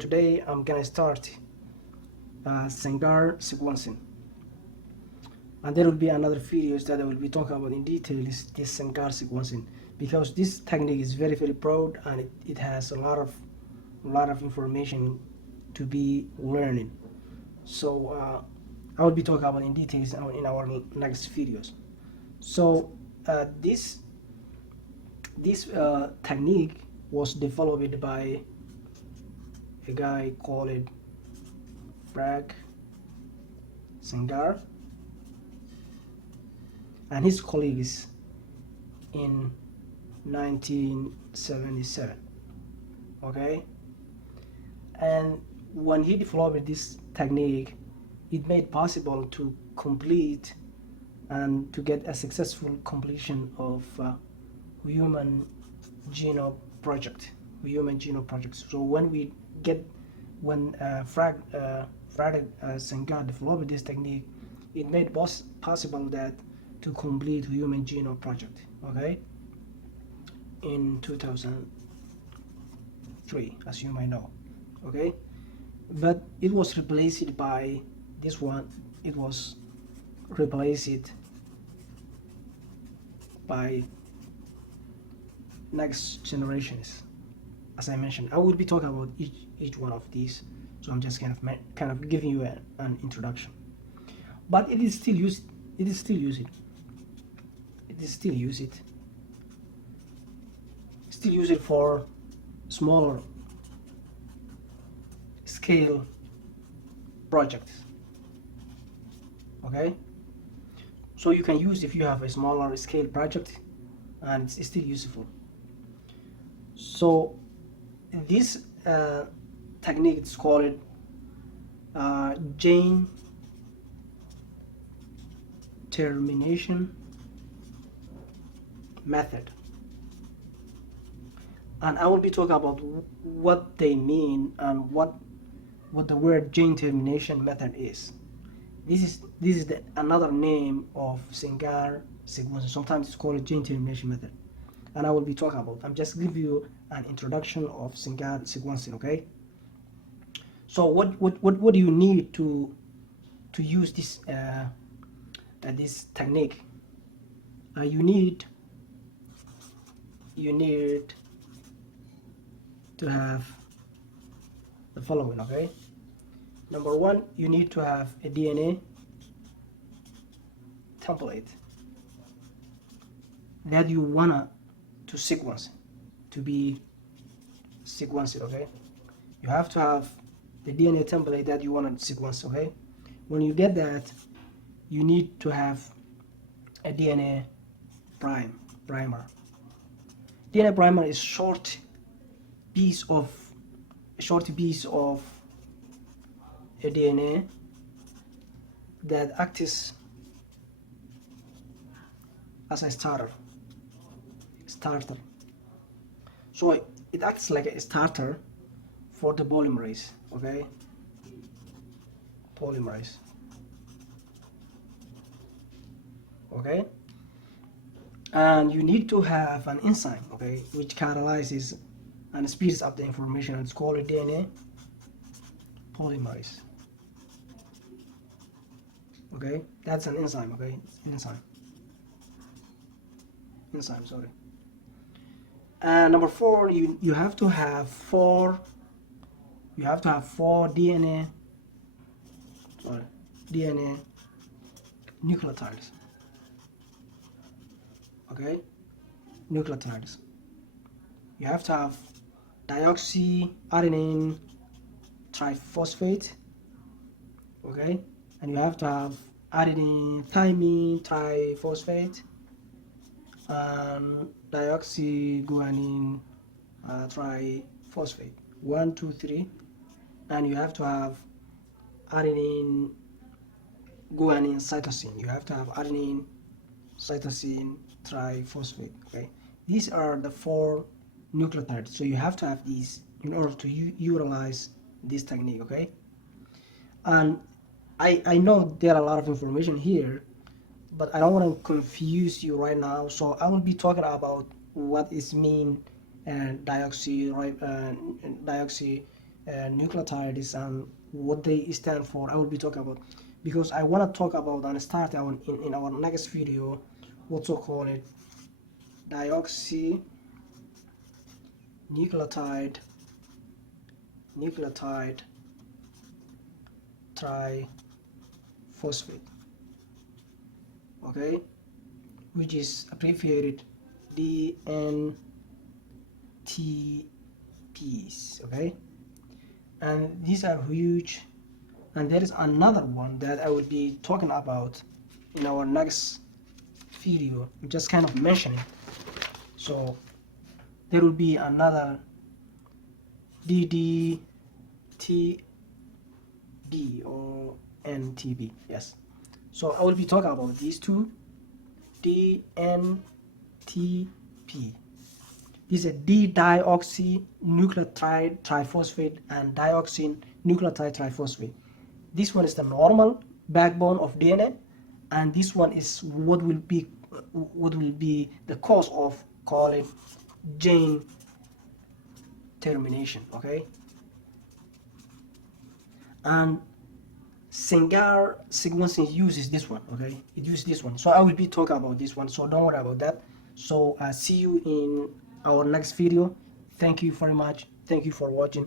Today I'm gonna start Sanger sequencing, and there will be another videos that I will be talking about in detail is this Sanger sequencing, because this technique is very broad, and it has a lot of information to be learning. So I will be talking about in details in our next videos. So this technique was developed by a guy called Fredrick Sanger and his colleagues in 1977. Okay, and when he developed this technique, it made possible to complete and to get a successful completion of Human Genome Project. Human Genome Project. So when Fredrick Sanger developed this technique, it made possible that to complete Human Genome Project. Okay, in 2003, as you might know. Okay, but it was replaced by this one. It was replaced by next generations. As I mentioned, I will be talking about each one of these, so I'm just kind of giving you an introduction. But it is still used. It is still used. It is still used. Still used for smaller scale projects. Okay, so you can use if you have a smaller scale project, and it's still useful. So this technique is called gene termination method, and I will be talking about what they mean and what the word gene termination method is. This is another name of Sanger sequencing. Sometimes it's called a gene termination method, and I will be talking about. I'm just giving you an introduction of Sanger sequencing. Okay. So what do you need to use this this technique? You need to have the following. Okay. Number one, you need to have a DNA template that you wanna to sequence, to be sequenced. Okay, you have to have the DNA template that you want to sequence. Okay, when you get that, you need to have a DNA primer. DNA primer is a short piece of a DNA that acts as a starter. So it acts like a starter for the polymerase. Okay, polymerase. Okay, and you need to have an enzyme, okay, which catalyzes and speeds up the information. It's called a DNA polymerase. Okay, that's an enzyme. Okay, enzyme, sorry. And number four, you have to have four DNA nucleotides. Okay, nucleotides. You have to have deoxyadenine triphosphate. Okay, and you have to have adenine thymine triphosphate and deoxyguanine triphosphate. 1, 2, 3, and you have to have adenine guanine cytosine. You have to have adenine cytosine triphosphate. Okay, these are the four nucleotides. So you have to have these in order to utilize this technique. Okay, and I know there are a lot of information here, but I don't want to confuse you right now. So I will be talking about what is mean and deoxy nucleotides and what they stand for. I will be talking about, because I want to talk about and start in our next video what to call it deoxynucleotide triphosphate, okay, which is abbreviated DNTPs, okay. And these are huge, and there is another one that I will be talking about in our next video. I'm just kind of mentioning. So there will be another DDTB or NTB, yes. So I will be talking about these two, DNTP. This is a D-dioxynucleotide triphosphate and dioxynucleotide triphosphate. This one is the normal backbone of DNA, and this one is what will be the cause of, call it, gene termination, okay. And Sanger sequencing uses this one, okay. It uses this one, so I will be talking about this one, so don't worry about that. So see you in our next video. Thank you very much. Thank you for watching.